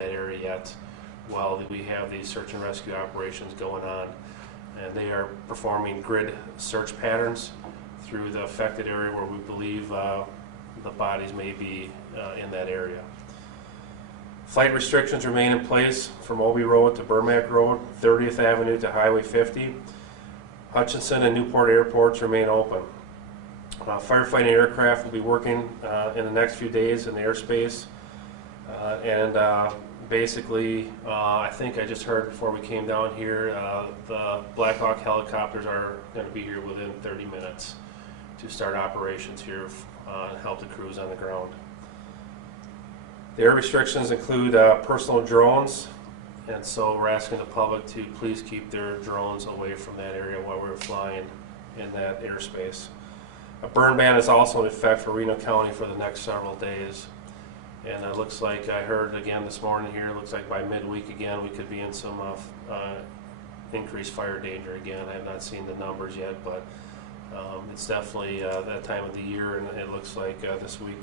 that area yet while we have these search and rescue operations going on. And they are performing grid search patterns through the affected area where we believe the bodies may be in that area. Flight restrictions remain in place from Obie Road to Burmack Road, 30th Avenue to Highway 50. Hutchinson and Newport airports remain open. Firefighting aircraft will be working in the next few days in the airspace. Basically, I think I just heard before we came down here, the Black Hawk helicopters are going to be here within 30 minutes to start operations here and help the crews on the ground. The air restrictions include personal drones, and so we're asking the public to please keep their drones away from that area while we're flying in that airspace. A burn ban is also in effect for Reno County for the next several days. And it looks like, I heard again this morning here, it looks like by midweek again we could be in some increased fire danger again. I have not seen the numbers yet, but it's definitely that time of the year, and it looks like this week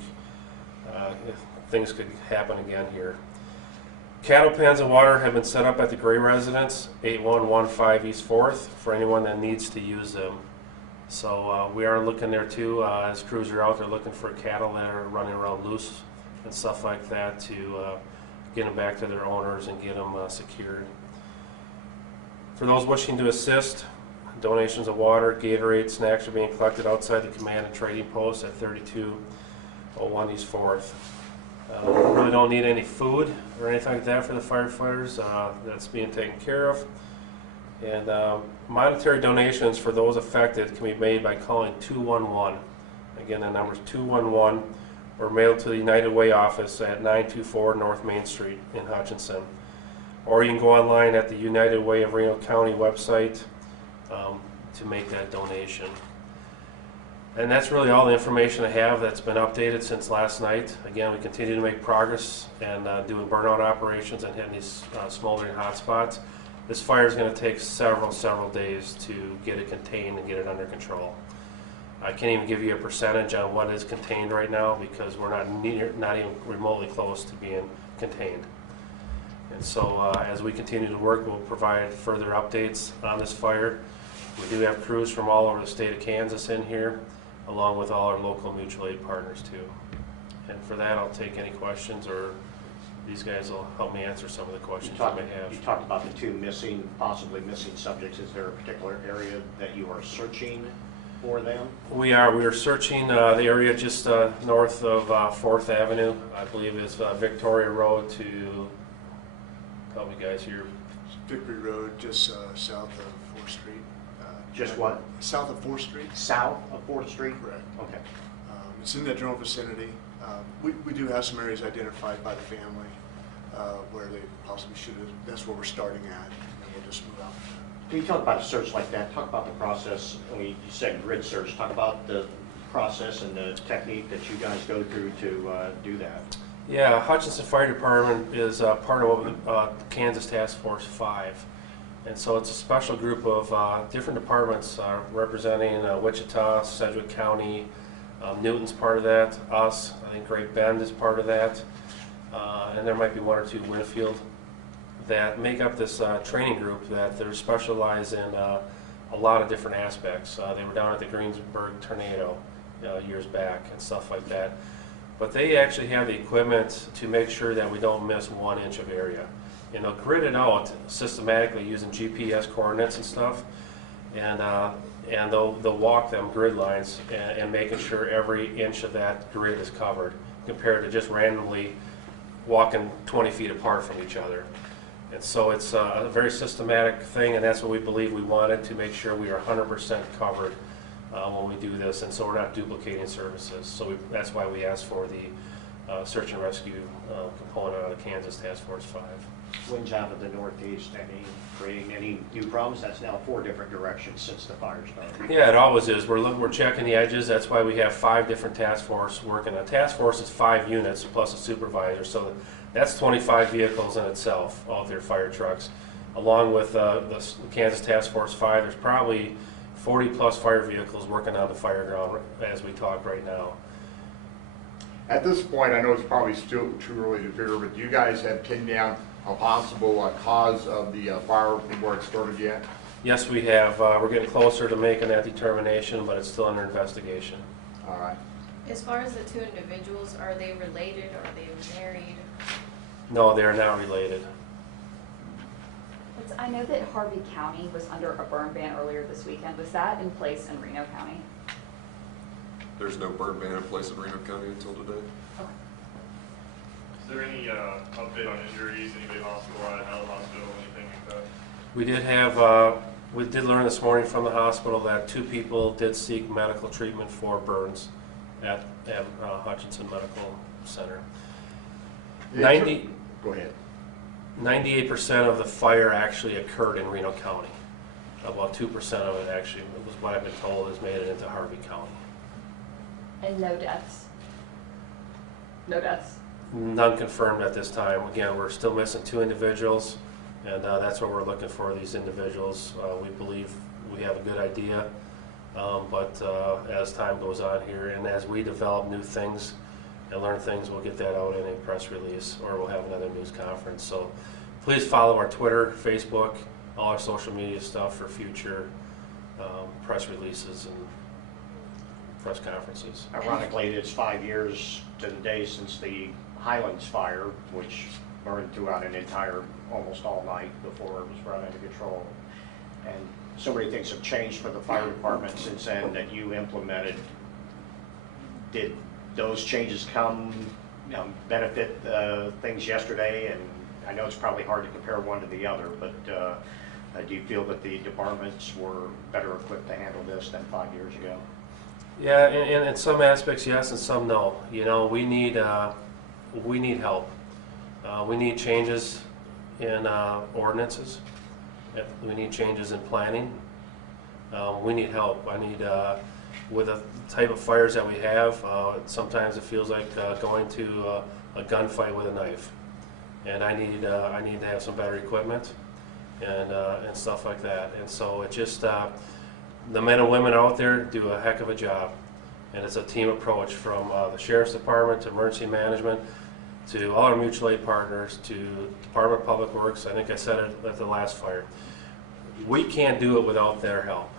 things could happen again here. Cattle pens and water have been set up at the Gray residence, 8115 East 4th, for anyone that needs to use them. So we are looking there too, as crews are out there looking for cattle that are running around loose and stuff like that to get them back to their owners and get them secured. For those wishing to assist, donations of water, Gatorade, snacks are being collected outside the command and trading post at 3201 East 4th. We really don't need any food or anything like that for the firefighters. That's being taken care of. And monetary donations for those affected can be made by calling 211. Again, the number is 211, or mailed to the United Way office at 924 North Main Street in Hutchinson. Or you can go online at the United Way of Reno County website to make that donation. And that's really all the information I have that's been updated since last night. Again, we continue to make progress and doing burnout operations and hitting these smoldering hotspots. This fire is going to take several days to get it contained and get it under control. I can't even give you a percentage on what is contained right now because we're not even remotely close to being contained. And so as we continue to work, we'll provide further updates on this fire. We do have crews from all over the state of Kansas in here, along with all our local mutual aid partners too. And for that, I'll take any questions, or these guys will help me answer some of the questions you may have. You talked about the two possibly missing subjects. Is there a particular area that you are searching for them? We are searching the area just north of 4th Avenue. I believe it's Victoria Road to, help me guys here. Victory Road, just south of 4th Street. Just what? South of 4th Street. South of 4th Street? Correct. Okay. It's in that general vicinity. We do have some areas identified by the family where they possibly should have. That's where we're starting at, and we'll just move out. When you talk about a search like that, talk about the process. When you said grid search, talk about the process and the technique that you guys go through to do that. Yeah, Hutchinson Fire Department is part of Kansas Task Force 5. And so it's a special group of different departments representing Wichita, Sedgwick County, Newton's part of that, us, I think Great Bend is part of that, and there might be one or two Winfield that make up this training group that they're specialized in a lot of different aspects. They were down at the Greensburg tornado years back and stuff like that. But they actually have the equipment to make sure that we don't miss 1 inch of area. And they'll grid it out systematically using GPS coordinates and stuff, and they'll walk them grid lines and making sure every inch of that grid is covered, compared to just randomly walking 20 feet apart from each other. And so it's a very systematic thing, and that's what we believe we wanted, to make sure we are 100% covered when we do this, and so we're not duplicating services. So that's why we asked for the search and rescue component out of Kansas Task Force 5. Winds out of the northeast, creating any new problems? That's now 4 different directions since the fire started. Yeah, it always is. We're checking the edges. That's why we have 5 different task force working. A task force is 5 units plus a supervisor, so that's 25 vehicles in itself, all of their fire trucks. Along with the Kansas Task Force 5, there's probably 40 plus fire vehicles working on the fire ground as we talk right now. At this point, I know it's probably still too early to figure, but do you guys have pinned down a possible cause of the fire before it started yet? Yes, we have. We're getting closer to making that determination, but it's still under investigation. All right. As far as the two individuals, are they related? Are they married? No, they are not related. I know that Harvey County was under a burn ban earlier this weekend. Was that in place in Reno County? There's no burn ban in place in Reno County until today. Okay. Is there any update on injuries, anybody hospitalized, out of hospital, anything like that? We did have, we did learn this morning from the hospital that 2 people did seek medical treatment for burns at Hutchinson Medical Center. Go ahead. 98% of the fire actually occurred in Reno County. About 2% of it actually, was what I've been told, has made it into Harvey County. And no deaths? No deaths? None confirmed at this time. Again, we're still missing 2 individuals, and that's what we're looking for, these individuals. We believe we have a good idea, but as time goes on here and as we develop new things and learn things, we'll get that out in a press release, or we'll have another news conference. So please follow our Twitter, Facebook, all our social media stuff for future press releases and press conferences. Ironically, it's 5 years to the day since the Highlands fire, which burned throughout an entire, almost all night before it was brought into control. And so many things have changed for the fire department since then that you implemented. Did those changes benefit things yesterday? And I know it's probably hard to compare one to the other, but do you feel that the departments were better equipped to handle this than 5 years ago? Yeah, in some aspects, yes, and some no. You know, we need help. We need changes in ordinances. We need changes in planning. We need help. I need, with the type of fires that we have, sometimes it feels like going to a gunfight with a knife. And I need to have some better equipment and stuff like that. And so it just, the men and women out there do a heck of a job. And it's a team approach from the Sheriff's Department to Emergency Management to all our mutual aid partners to Department of Public Works. I think I said it at the last fire. We can't do it without their help.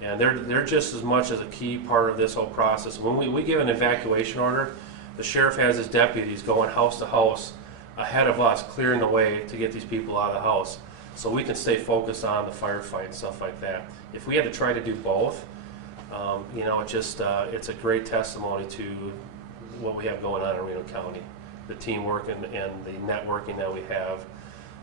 And they're just as much as a key part of this whole process. When we give an evacuation order, the sheriff has his deputies going house to house ahead of us, clearing the way to get these people out of the house, so we can stay focused on the firefight and stuff like that. If we had to try to do both, you know, it's a great testimony to what we have going on in Reno County, the teamwork and the networking that we have,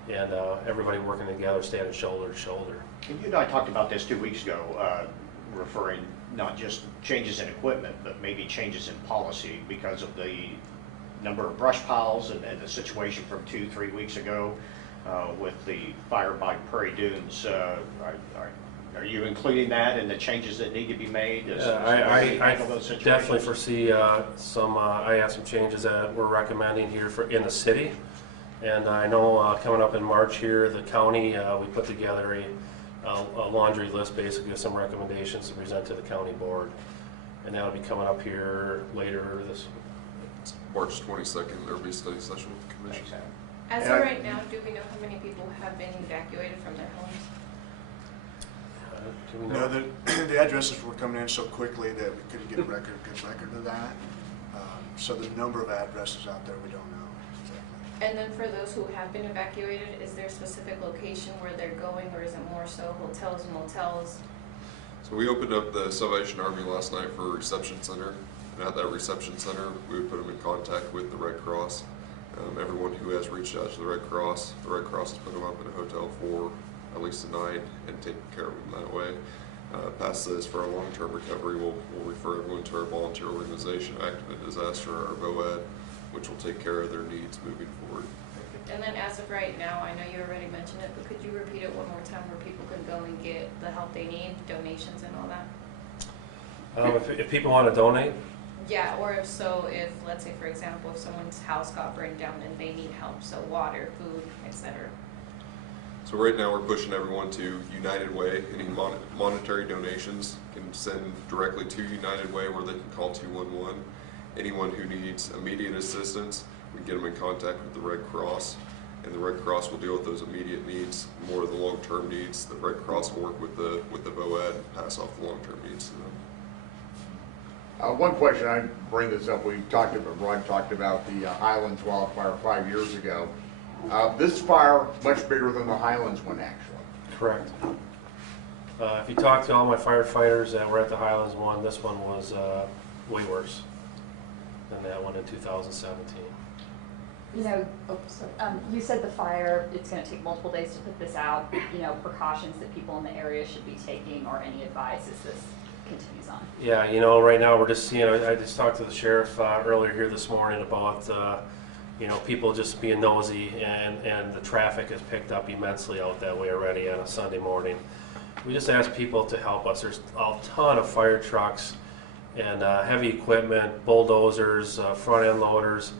and everybody working together, standing shoulder to shoulder. And you and I talked about this 2 weeks ago, referring not just changes in equipment, but maybe changes in policy because of the number of brush piles and the situation from 2-3 weeks ago with the fire by Prairie Dunes. Are you including that in the changes that need to be made? I definitely foresee some. I have some changes that we're recommending here in the city, and I know coming up in March here, the county we put together a laundry list, basically of some recommendations to present to the county board, and that'll be coming up here later this. March 22nd, there will be a study session with the commission. As of right now, do we know how many people have been evacuated from their homes? Do we know? No, the addresses were coming in so quickly that we couldn't get a good record of that. So the number of addresses out there, we don't know exactly. And then for those who have been evacuated, is there a specific location where they're going, or is it more so hotels and motels? So we opened up the Salvation Army last night for a reception center. And at that reception center, we would put them in contact with the Red Cross. Everyone who has reached out to the Red Cross has put them up in a hotel for at least a night and taken care of them that way. Past this, for our long-term recovery, we'll refer everyone to our volunteer organization, Active Disaster, or VOAD, which will take care of their needs moving forward. And then as of right now, I know you already mentioned it, but could you repeat it one more time where people can go and get the help they need, donations and all that? If people want to donate, Yeah, or if let's say for example, if someone's house got burned down and they need help, so water, food, etc. So right now we're pushing everyone to United Way. Any monetary donations can send directly to United Way, where they can call 211. anyone who needs immediate assistance, we get them in contact with the Red Cross, and the Red Cross will deal with those immediate needs. More of the long-term needs, the Red Cross will work with the VOAD and pass off the long-term needs to them. One question, I bring this up, Ron talked about the Highlands wildfire 5 years ago. This fire, much bigger than the Highlands one, actually. Correct. If you talk to all my firefighters that were at the Highlands one, this one was way worse than that one in 2017. You know, you said the fire, it's going to take multiple days to put this out. You know, precautions that people in the area should be taking, or any advice as this continues on. Yeah, you know, right now we're just seeing, I just talked to the sheriff earlier here this morning about, you know, people just being nosy, and the traffic has picked up immensely out that way already on a Sunday morning. We just ask people to help us. There's a ton of fire trucks and heavy equipment, bulldozers, front end loaders.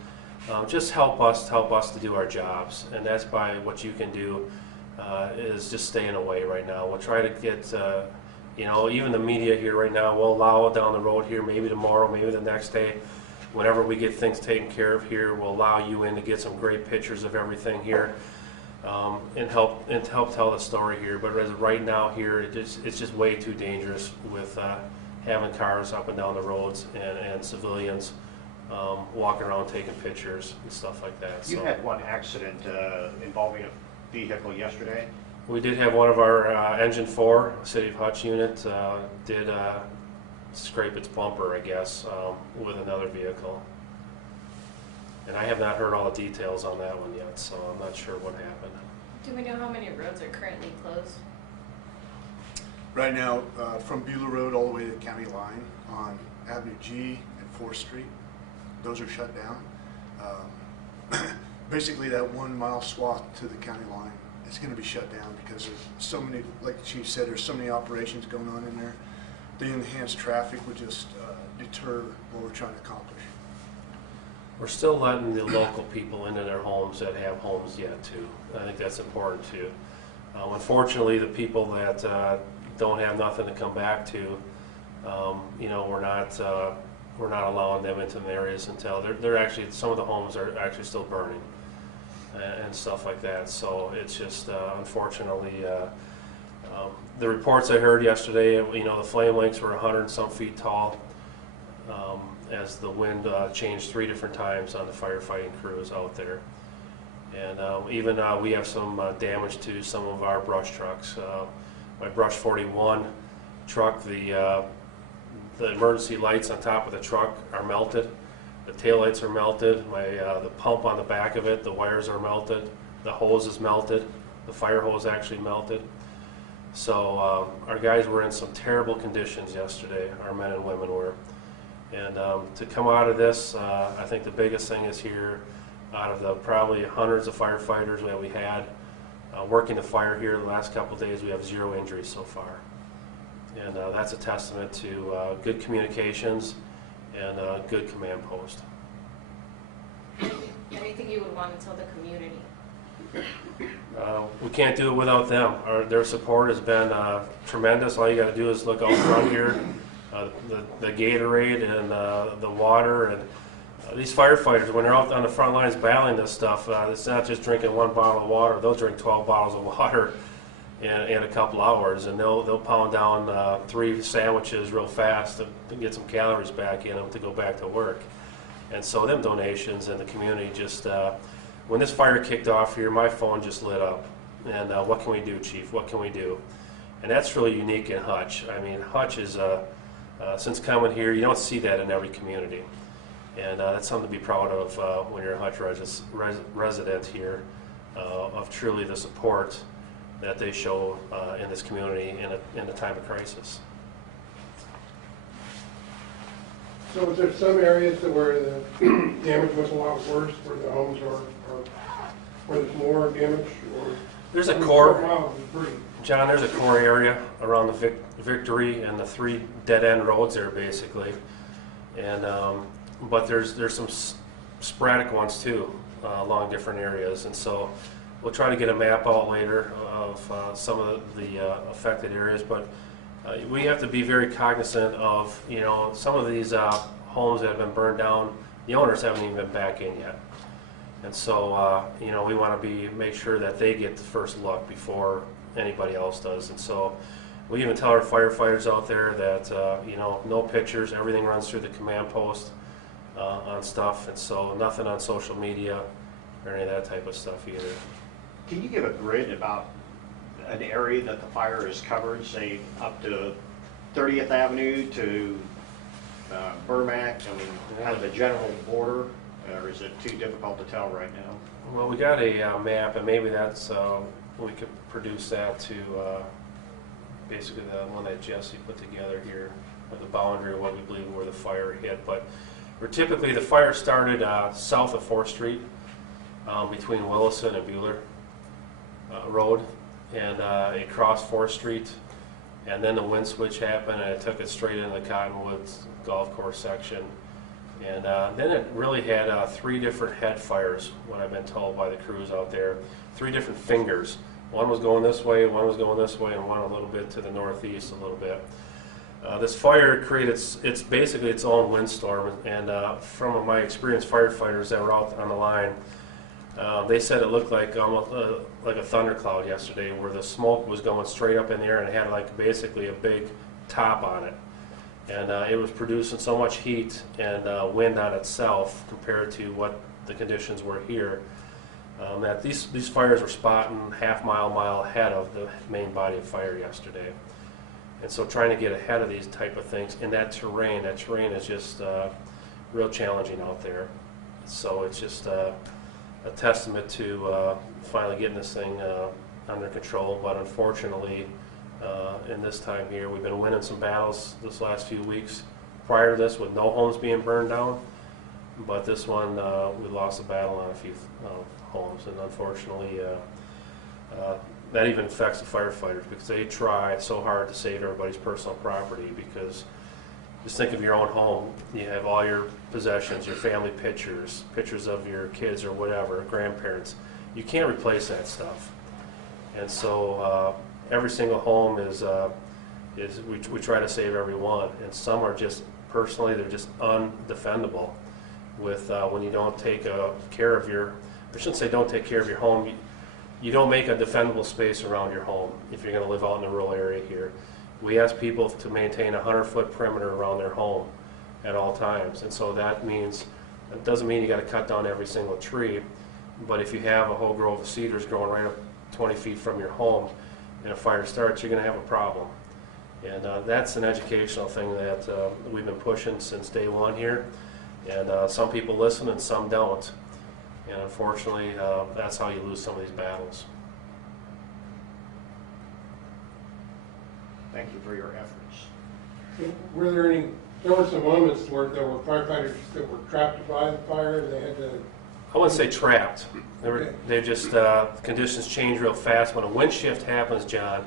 Just help us to do our jobs, and that's by what you can do is just staying away right now. We'll try to get, you know, even the media here right now, we'll allow it down the road here, maybe tomorrow, maybe the next day. Whenever we get things taken care of here, we'll allow you in to get some great pictures of everything here, and help tell the story here. But as of right now here, it's just way too dangerous with having cars up and down the roads and civilians walking around taking pictures and stuff like that. You had one accident involving a vehicle yesterday. We did have one of our engine 4 City of Hutch unit did scrape its bumper, I guess, with another vehicle. And I have not heard all the details on that one yet, so I'm not sure what happened. Do we know how many roads are currently closed? Right now, from Beulah Road all the way to the county line on Avenue G and 4th Street, those are shut down. Basically, that 1 mile swath to the county line is going to be shut down because there's so many, like the chief said, there's so many operations going on in there. The enhanced traffic would just deter what we're trying to accomplish. We're still letting the local people into their homes that have homes yet too. I think that's important too. Unfortunately, the people that don't have nothing to come back to, you know, we're not allowing them into the areas until they're actually, some of the homes are actually still burning and stuff like that. So it's just unfortunately, the reports I heard yesterday, you know, the flame lengths were 100 and some feet tall as the wind changed 3 different times on the firefighting crews out there. And even we have some damage to some of our brush trucks. My brush 41 truck, the emergency lights on top of the truck are melted. The taillights are melted. The pump on the back of it, the wires are melted. The hose is melted. The fire hose actually melted. So our guys were in some terrible conditions yesterday, our men and women were. And to come out of this, I think the biggest thing is here, out of the probably hundreds of firefighters that we had working the fire here the last couple of days, we have 0 injuries so far. And that's a testament to good communications and good command post. Anything you would want to tell the community? We can't do it without them. Their support has been tremendous. All you got to do is look out front here, the Gatorade and the water, and these firefighters, when they're out on the front lines battling this stuff, it's not just drinking 1 bottle of water. They'll drink 12 bottles of water in a couple hours, and they'll pound down 3 sandwiches real fast to get some calories back in them to go back to work. And so them donations and the community just, when this fire kicked off here, my phone just lit up. And what can we do, Chief? What can we do? And that's really unique in Hutch. I mean, Hutch is, since coming here, you don't see that in every community. And that's something to be proud of when you're a Hutch resident here, of truly the support that they show in this community in a time of crisis. So is there some areas where the damage was a lot worse, where the homes are where there's more damage? Or there's a core, free? John, there's a core area around the Victory and the 3 dead-end roads there, basically. And but there's some sporadic ones too along different areas, and so we'll try to get a map out later of some of the affected areas. But we have to be very cognizant of, you know, some of these homes that have been burned down, the owners haven't even been back in yet. And so, you know, we want to make sure that they get the first look before anybody else does. And so we even tell our firefighters out there that, you know, no pictures, everything runs through the command post on stuff. And so nothing on social media or any of that type of stuff either. Can you give a grid about an area that the fire is covered, say up to 30th Avenue to Burmack? I mean, kind of a general border, or is it too difficult to tell right now? Well, we got a map, and maybe that's, we could produce that to basically the one that Jesse put together here, of the boundary of what we believe where the fire hit. But we're typically, the fire started south of 4th Street between Willison and Bueller Road, and it crossed 4th Street, and then the wind switch happened, and it took it straight into the Cottonwoods golf course section. And then it really had 3 different head fires, what I've been told by the crews out there. 3 different fingers. One was going this way, one was going this way, and one a little bit to the northeast a little bit. This fire created, it's basically its own windstorm, and from my experienced firefighters that were out on the line, they said it looked like almost like a thundercloud yesterday, where the smoke was going straight up in the air and it had like basically a big top on it. And it was producing so much heat and wind on itself compared to what the conditions were here, that these fires were spotting mile ahead of the main body of fire yesterday. And so trying to get ahead of these type of things in that terrain is just real challenging out there. So it's just a testament to finally getting this thing under control. But unfortunately, in this time here, we've been winning some battles this last few weeks. Prior to this, with no homes being burned down, but this one we lost a battle on a few homes, and unfortunately that even affects the firefighters, because they try so hard to save everybody's personal property. Because just think of your own home. You have all your possessions, your family pictures of your kids or whatever, grandparents. You can't replace that stuff. And so every single home is we try to save every one, and some are just personally, they're just undefendable. With when you don't take care of your, I shouldn't say don't take care of your home. You don't make a defendable space around your home if you're going to live out in the rural area here. We ask people to maintain a 100-foot perimeter around their home at all times, and so that means, it doesn't mean you got to cut down every single tree, but if you have a whole grove of cedars growing right up 20 feet from your home and a fire starts, you're going to have a problem. And that's an educational thing that we've been pushing since day one here, and some people listen and some don't. And unfortunately, that's how you lose some of these battles. Thank you for your efforts. Were there were some moments where there were firefighters that were trapped by the fire and they had to... I wouldn't say trapped. They just, conditions change real fast. When a wind shift happens, John,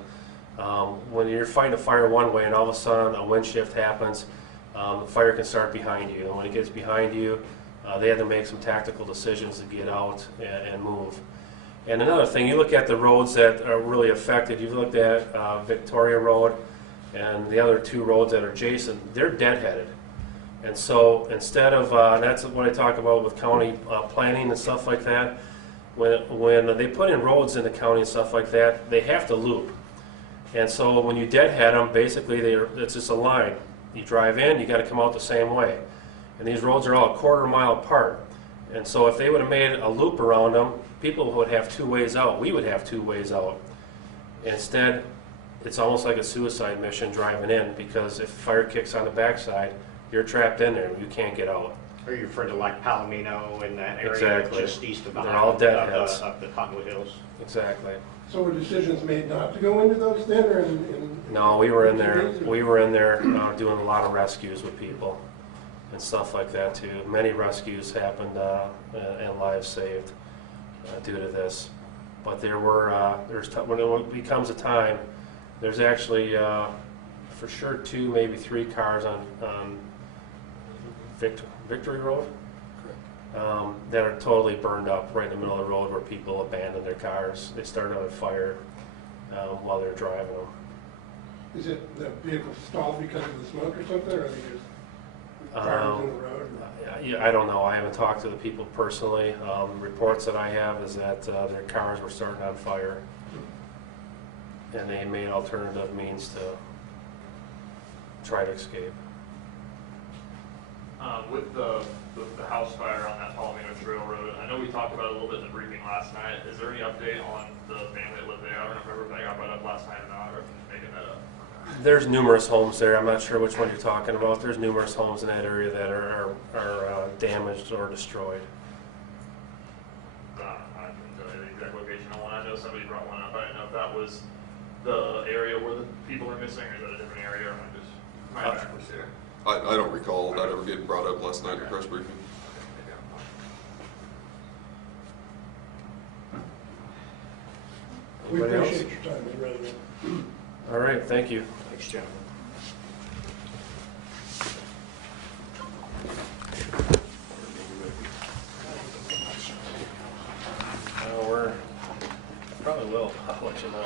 when you're fighting a fire one way and all of a sudden a wind shift happens, the fire can start behind you. And when it gets behind you, they had to make some tactical decisions to get out and move. And another thing, you look at the roads that are really affected. You've looked at Victoria Road and the other 2 roads that are adjacent. They're deadheaded. And so instead of, that's what I talk about with county planning and stuff like that, when they put in roads in the county and stuff like that, they have to loop. And so when you deadhead them, basically it's just a line. You drive in, you got to come out the same way. And these roads are all a quarter mile apart. And so if they would have made a loop around them, people would have 2 ways out. We would have 2 ways out. Instead, it's almost like a suicide mission driving in, because if fire kicks on the backside, you're trapped in there and you can't get out. Are you referring to like Palomino in that area? Exactly. Just east of the They're all deadheads. up the Cottonwood Hills? Exactly. So were decisions made not to go into those then, or No, we were in there. We were in there doing a lot of rescues with people and stuff like that too. Many rescues happened and lives saved due to this. But there were when it becomes a time, there's actually for sure 2, maybe 3 cars on Victory Road that are totally burned up right in the middle of the road, where people abandoned their cars. They started on fire while they're driving them. Is it the vehicle stalled because of the smoke or something, or are they just... fires in the road? Yeah, I don't know. I haven't talked to the people personally. Reports that I have is that their cars were starting on fire, and they made alternative means to try to escape. With the house fire on that Palomino Trail Road, I know we talked about it a little bit in the briefing last night. Is there any update on the family that lived there? I don't remember if that got brought up last night or not, or if I'm just making that up. There's numerous homes there. I'm not sure which one you're talking about. There's numerous homes in that area that are damaged or destroyed. I couldn't tell you the exact location on one. I know somebody brought one up. I didn't know if that was the area where the people are missing, or is that a different area? Or am I just my backwards here? I don't recall that ever getting brought up last night in the press briefing. We Anybody else? appreciate your time, we really do. All right, thank you. Thanks, gentlemen. We're probably will. I'll let you know.